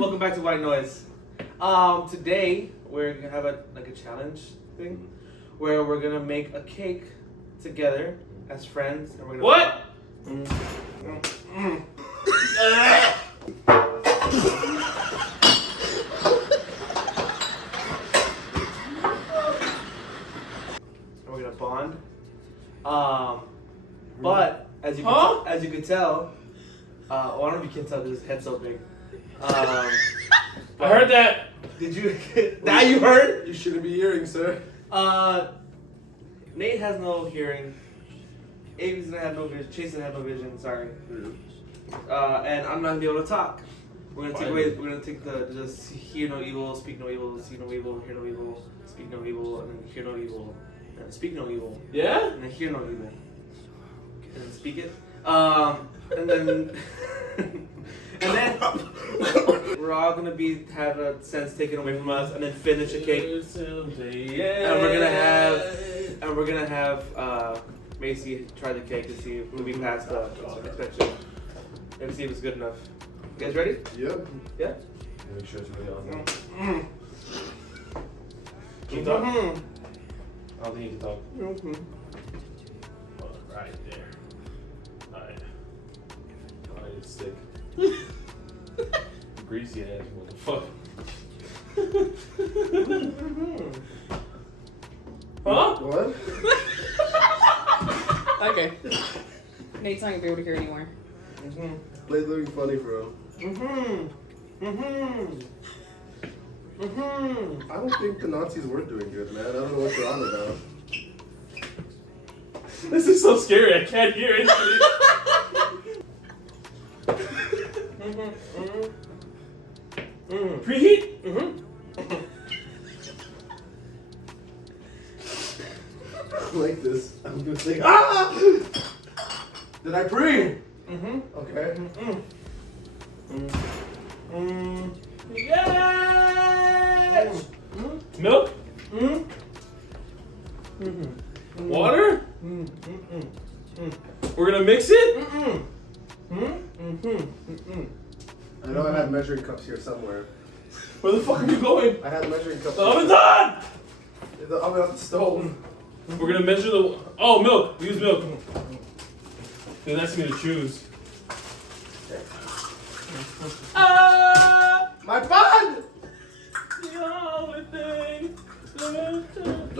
Welcome back to White Noise. Today we're gonna have a challenge thing where we're gonna make a cake together as friends, and we're gonna What? And we're gonna bond. But as you can tell, one of you can tell because his head's so big. I heard that. Did you? Now you heard? You shouldn't be hearing, sir. Nate has no hearing. Avery's gonna have no vision. Chase gonna have no vision. Sorry. And I'm not gonna be able to talk. We're gonna take away. We're gonna take the just hear no evil, speak no evil, see no evil, hear no evil, speak no evil, and then hear no evil, and speak no evil. Yeah? And then hear no evil, and then speak it. And then and then we're all gonna have a sense taken away from us, and then finish a cake. And we're gonna have Macy try the cake to see if we pass the inspection and see if it's good enough. You guys ready? Yep. Yeah. Make sure it's really on there. Can you talk? I don't think you can talk. Mm-hmm. Right there. Alright. Alright, it's thick. Greasy ass, what the fuck? Huh? What? Okay. Nate's not gonna be able to hear anymore. Blade's looking funny, bro. I don't think the Nazis were doing good, man. I don't know what you're on about. This is so scary, I can't hear anything. Preheat? Like this. I'm gonna say, ah! Did I pre? Okay. Yes! Milk? Water? We're gonna mix it? I know I had measuring cups here somewhere. Where the fuck are you going? I had measuring cups. The oven's on! The oven on the stove. We're gonna measure the. Oh, milk! We use milk. Dude, that's me to choose. My bun! The only thing. Do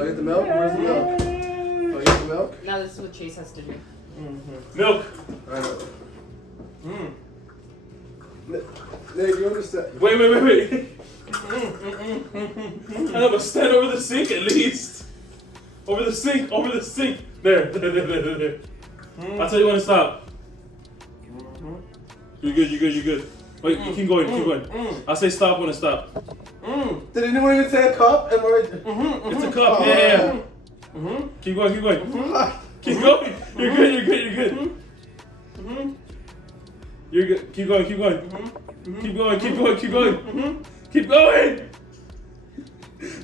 I get the milk? Where's the milk? Do I get the milk? Now this is what Chase has to do. Milk! I know. Nate, you understand? Wait. I have a stand over the sink at least. Over the sink. There. I'll tell you when to stop. You're good. Wait, you keep going. I'll say stop when to stop. Did anyone even say a cup? Am I... It's a cup, yeah. Keep going. Keep going. You're good. You're good. Keep going. Keep going.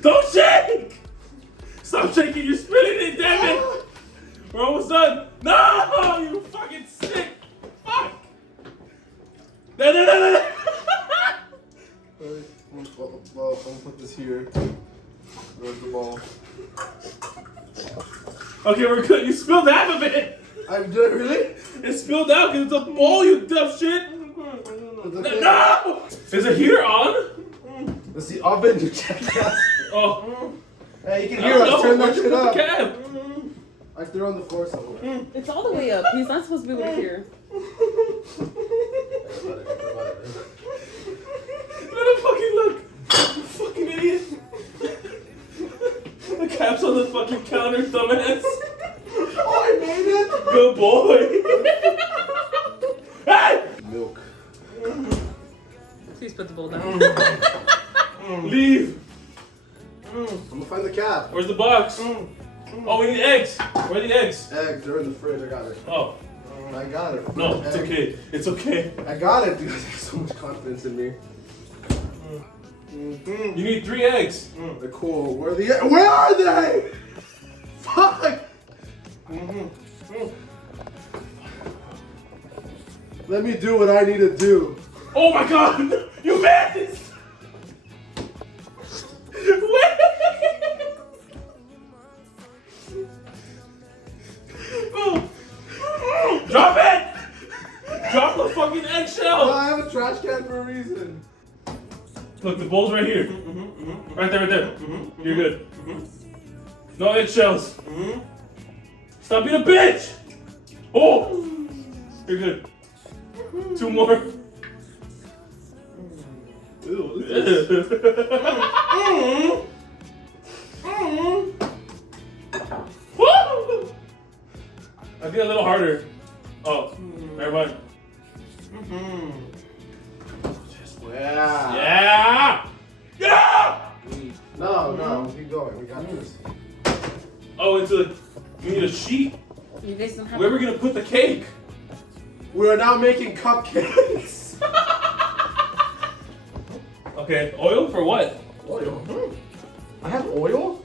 Don't shake! Stop shaking, you're spilling it, damn it! We're almost done. No! You fucking sick! Fuck! No. Well, I'm gonna put this here. Where's the ball? Okay, we're good. You spilled half of it! I'm doing really? It spilled out because it's a bowl, you dumb shit! No! Is the heater on? It's the oven, you jackass. Oh. Hey, you can hear us. Turn that shit up. Cab? I threw on the floor somewhere. It's all the way up. He's not supposed to be able to hear. Let him fucking look! You fucking idiot! The cap's on the fucking counter, dumbass! Oh, I made it! Good boy! Hey! Milk. Please put the bowl down. Leave! I'm gonna find the cap. Where's the box? Oh, we need eggs! Where are the eggs? Eggs, they're in the fridge. I got it. Oh. I got it. No, it's okay. It's okay. I got it, dude. There's so much confidence in me. You need 3 eggs. They're cool. Where are they? Fuck! Let me do what I need to do. Oh my god! You made this! reason. Look, the bowl's right here. Right there, right there. You're good. No eggshells. Stop being a bitch! Oh! You're good. 2 more. Ew, what is this? Woo! I think a little harder. Oh, never mind. Yeah. Yeah! Yeah! No, keep going. We got this. Oh, we need a sheet. You guys don't have. Where are we gonna put the cake? We are now making cupcakes. Okay, oil for what? Oil. I have oil?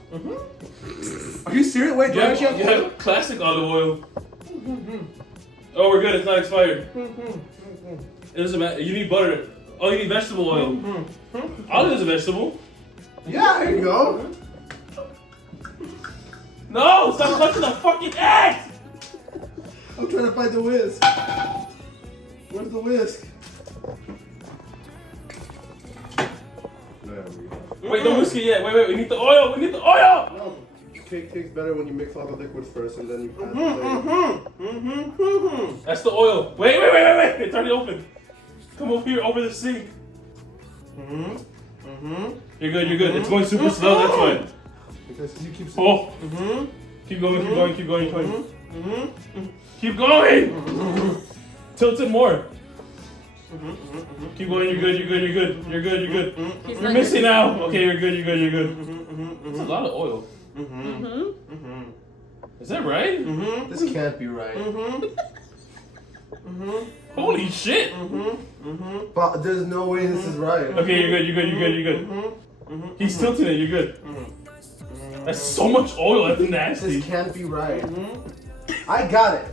Are you serious? Wait, do I actually You have oil? have classic olive oil. Oh, we're good. It's not expired. It doesn't matter. You need butter. Oh, you need vegetable oil. Olive is a vegetable. Yeah, there you go. No! Stop touching the fucking eggs! I'm trying to find the whisk. Where's the whisk? There we go. Wait, don't whisk it yet. Wait, we need the oil. We need the oil! No, cake tastes better when you mix all the liquid first and then you add the That's the oil. Wait. It's already open. Come over here, over the sink. You're good. It's going super slow, that's why. Because you keep Oh. Keep going. Keep going! Tilt it more. Keep going, you're good. You're missing now. Okay, you're good. That's a lot of oil. Is that right? This can't be right. Holy shit! But there's no way this is right. Okay, you're good. He's tilting it, you're good. That's so much oil, that's nasty. This can't be right. I got it.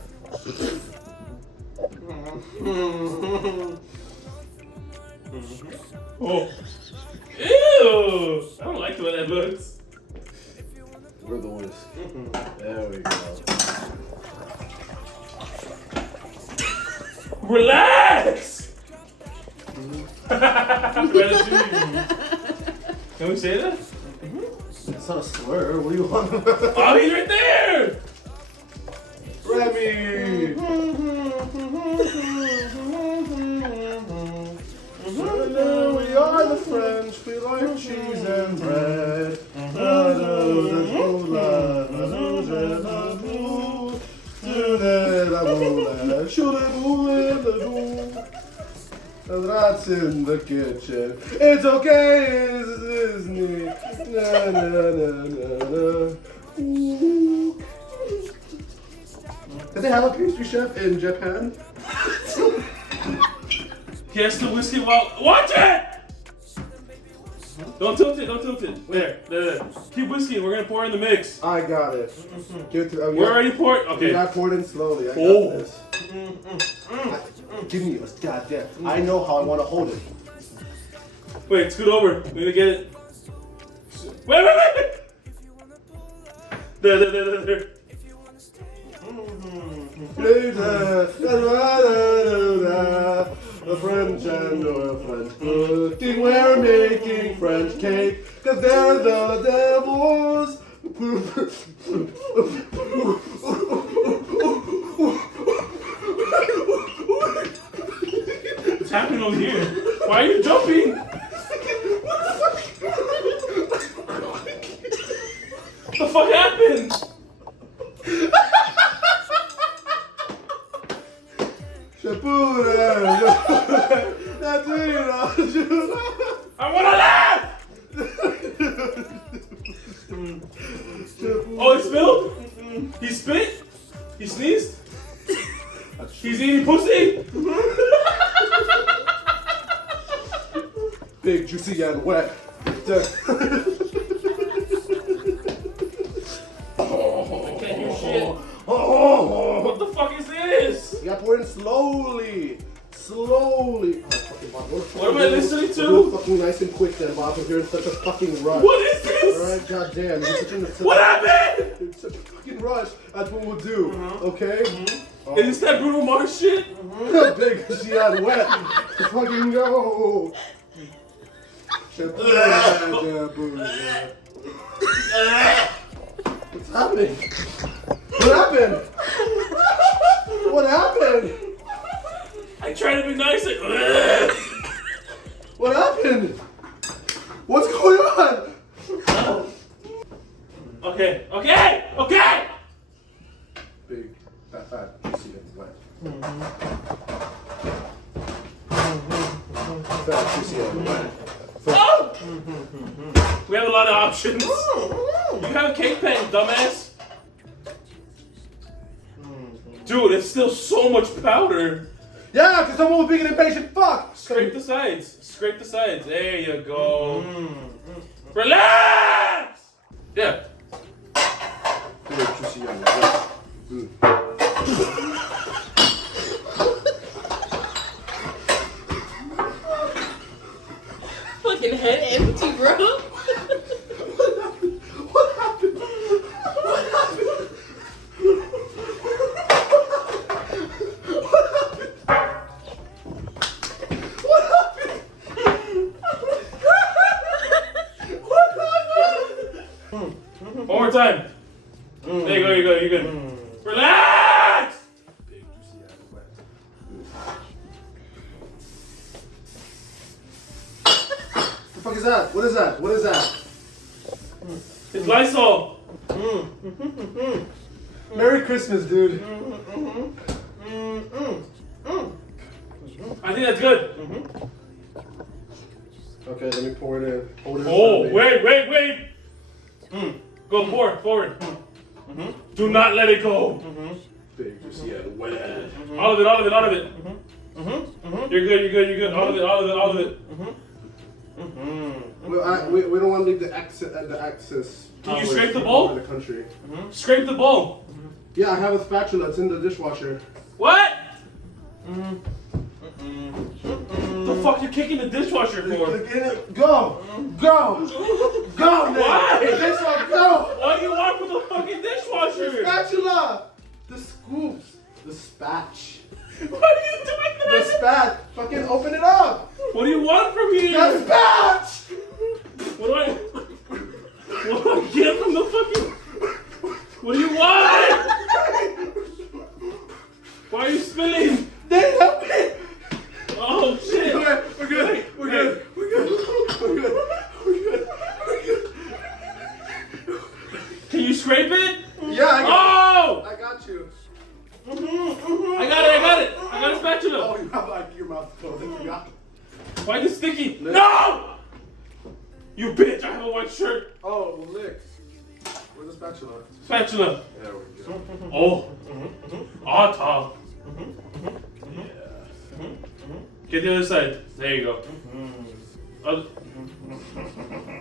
Oh. Ew! I don't like the way that looks. Where's the whisk? There we go. Relax! Can we say that? It's not a slur. What do you want? Oh, he's right there! Remy! We are the French. We like cheese and bread. Rats in the kitchen. It's okay, it's Disney. Na, na, na, na, na. Ooh. Did they have a pastry chef in Japan? He has to whisk it while. Watch it! Don't tilt it. There. Keep whisking, we're gonna pour in the mix. I got it. Give it to, We're already poured. Okay. I poured in slowly. I got Oh. this. Give me this goddamn. I know how I want to hold it. Wait, scoot over. We need to get it. Wait. There. The French and your French cooking. We're making French cake, cause they're the devils. What's happening over here? Why are you jumping? What the fuck happened? I wanna laugh! Oh, it spilled? He spit? He sneezed? He's eating pussy? Big, juicy, and wet. I can't hear shit. What the fuck is this? You gotta pour it in slowly. Slowly. What am I listening to? Real fucking nice and quick then, Bob, because you're in such a fucking rush. What is this? Alright, goddamn. You're such in What happened? such a fucking rush. That's what we'll do. Okay? Is this that Bruno Mars shit? Big, she got wet. Fucking go. What's happening? What happened? What happened? I try to be nice. What happened? What's going on? Okay. Big, fat, juicy, and wet. Fat, juicy, and wet. Oh! We have a lot of options. You have a cake pan, dumbass. Dude, it's still so much powder. Yeah, because someone was being an impatient fuck. Scrape the sides. There you go. Relax! Yeah. Big, juicy, and wet. Fucking head empty, bro. What happened? One more time. There you go, you're good. Relax! Big, juicy, and wet. The fuck is that? What is that? It's Lysol. Merry Christmas, dude. I think that's good. Okay, let me pour it in. Hold it in Oh, front of me. wait. Go forward. Do not let it go. Big, juicy, and wet. All of it. You're good. All of it. Well, we don't want to leave the access. Can you scrape the bowl? The country. Scrape the bowl. Yeah, I have a spatula. It's in the dishwasher. What? The fuck you kicking the dishwasher for? Go, man. Why? This one, go. What do you want from the fucking dishwasher? Spatula. The scoops. The spatch. What are you doing The that? spat. Fucking open it up. What do you want from me? The spatch. What do I get from the fucking? What do you want? Why are you spilling? They help me. Oh shit! We're good. Can you scrape it? Yeah, I got you. I got it. I got a spatula. Oh, you have like your mouth closed. I forgot. Why is it sticky? No! You bitch! I have a white shirt. Oh, lick. Where's the spatula? Spatula. There we go. Oh. Top. Get the other side. There you go.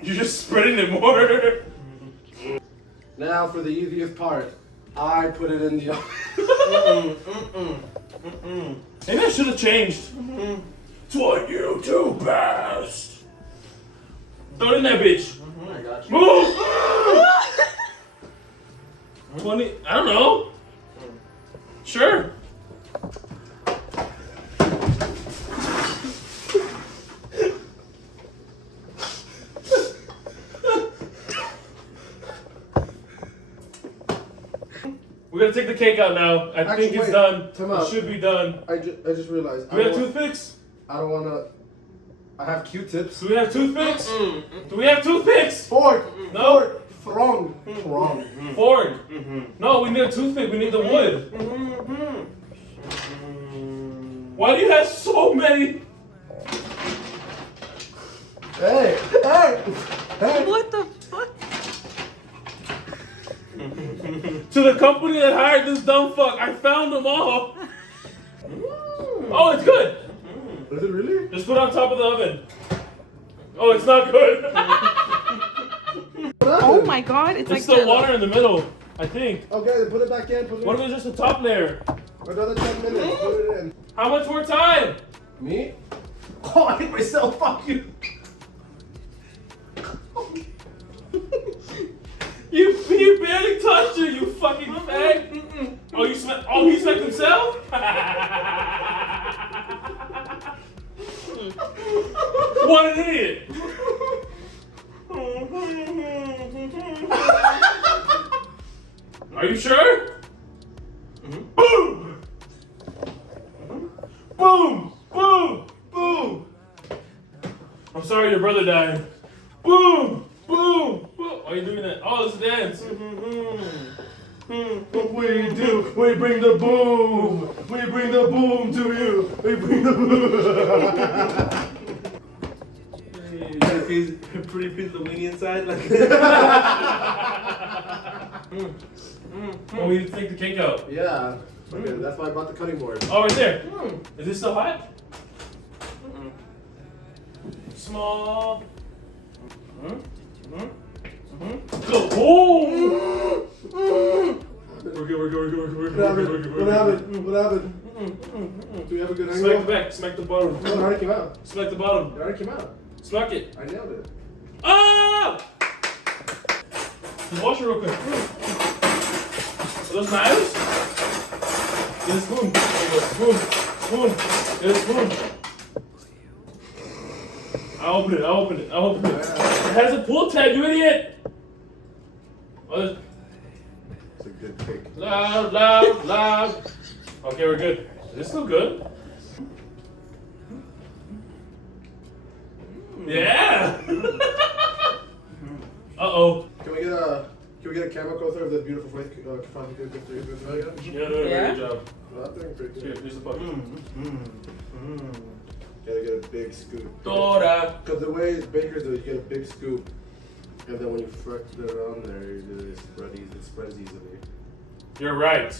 You're just spreading it more. Now for the easiest part. I put it in the oven. Maybe I should have changed. It's what you do best. Throw it in that bitch. I got you. Move! 20, I don't know. Sure. We're gonna take the cake out now. I think it's wait. done. Time out. It should be done. I just realized. Do we have toothpicks? I don't wanna. I have Q-tips. Do we have toothpicks? Do we have toothpicks? Fork. No. Wrong. Fork. No, we need a toothpick. We need the wood. Why do you have so many? Hey. What the fuck? To the company that hired this dumb fuck, I found them all. Oh, it's good. Is it really? Just put it on top of the oven. Oh, it's not good. Oh my god, it's There's like still water in the middle, I think. Okay, put it back in. Put it What in. if it's just the top layer? Another 10 minutes. Put it in. How much more time? Me? Oh, I hate myself. Fuck you. You barely touched it, you fucking fag. Oh, you smacked. Oh, he smacked himself. What an idiot! Are you sure? Boom! Boom! Boom! Boom! I'm sorry your brother died. Boom! Boom! Boom! Why are you doing that? Oh, it's a dance. What we do? We bring the boom. We bring the boom to you. We bring the boom. Pretty piece of weenie inside, like. Oh, we need to take the cake out. Yeah. Okay, that's why I brought the cutting board. Oh, right there. Is this still hot? Small. Go. Oh! We're good. What happened? What happened? Do we have a good angle? Smack the back. Smack the bottom. No, it already came out. Smack the bottom. It already came out. Smack it. I nailed it. Ah! Just wash it real quick. Are those knives? Get a spoon. There you go. Spoon. Get a spoon. I'll open it. It has a pull tab, you idiot! Oh, It's a good cake. loud. Okay, we're good. Is this still good? Yeah! Uh-oh. Can we get a camera closer of this beautiful face? Yeah, Yeah? good job. I think pretty Here, good. here's the bucket. Gotta get a big scoop. Dora. Because the way bakers do, you get a big scoop, and then when you put it on there, you do it spreads easily. You're right.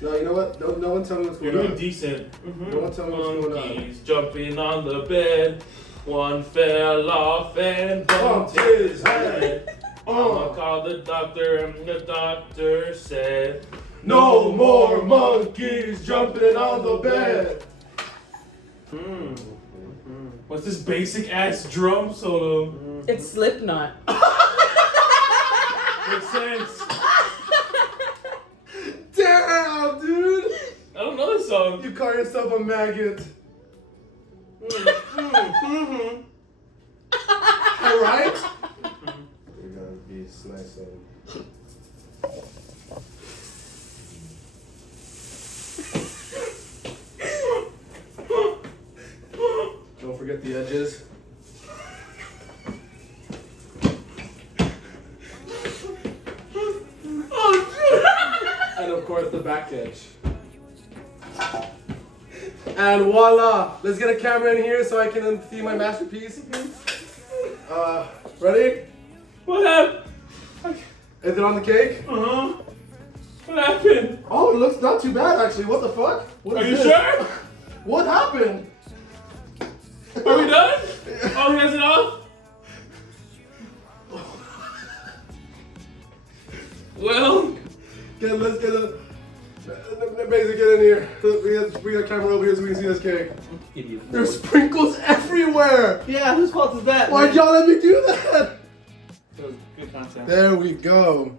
No, you know what? No one tell me what's You're going doing on. decent. No one tell me what's going on. Monkeys jumping on the bed. One fell off and bumped Bumped his his head. Mama called the doctor and the doctor said, No more monkeys jumping on the bed. What's this basic ass drum solo? It's Slipknot. Makes sense. Damn, dude! I don't know this song. You call yourself a maggot. Alright? You're gonna be nice and... Don't forget the edges. And of course the back edge. And voila! Let's get a camera in here so I can see my masterpiece. Ready? What happened? Is it on the cake? Uh-huh. What happened? Oh, it looks not too bad actually. What the fuck? What Are is you this? sure? What happened? Are we done? Oh, he has it off? Well, Let's get a... Basically, get in here. We got a camera over here so we can see this cake. Idiot. There's sprinkles everywhere! Yeah, whose fault is that? Why'd y'all let me do that? That was good content. There we go.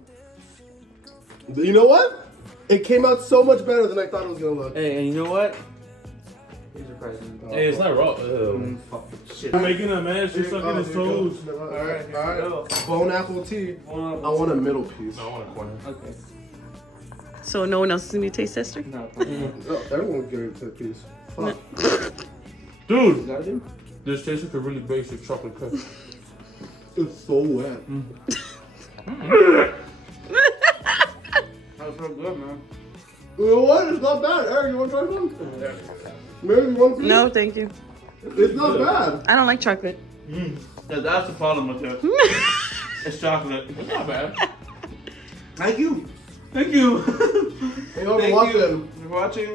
You know what? It came out so much better than I thought it was gonna look. Hey, and you know what? Here's your present. hey, it's not raw. Fuck shit. You're making a mess. You're sucking his toes. Alright, here we go. Bone apple tea. I want a middle piece. No, I want a corner. Okay. So no one else is gonna taste tester? No. Oh, everyone will get a piece. Fuck. Dude, Got it? this tastes like a really basic chocolate cake. It's so wet. That was so good, man. You know what? It's not bad. Eric, you want to try some? Maybe one piece? No, thank you. It's not bad. I don't like chocolate. Yeah, that's the problem with it. It's chocolate. It's not bad. Thank you. Thank you. Hey, y'all Thank watching. you for watching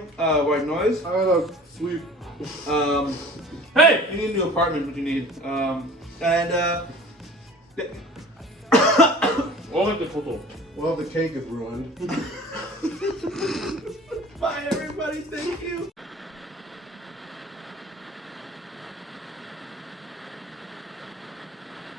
White Noise. I had a sweet. Hey! You need a new apartment, what you need. I'll make the photo. Well, the cake is ruined. Bye, everybody. Thank you.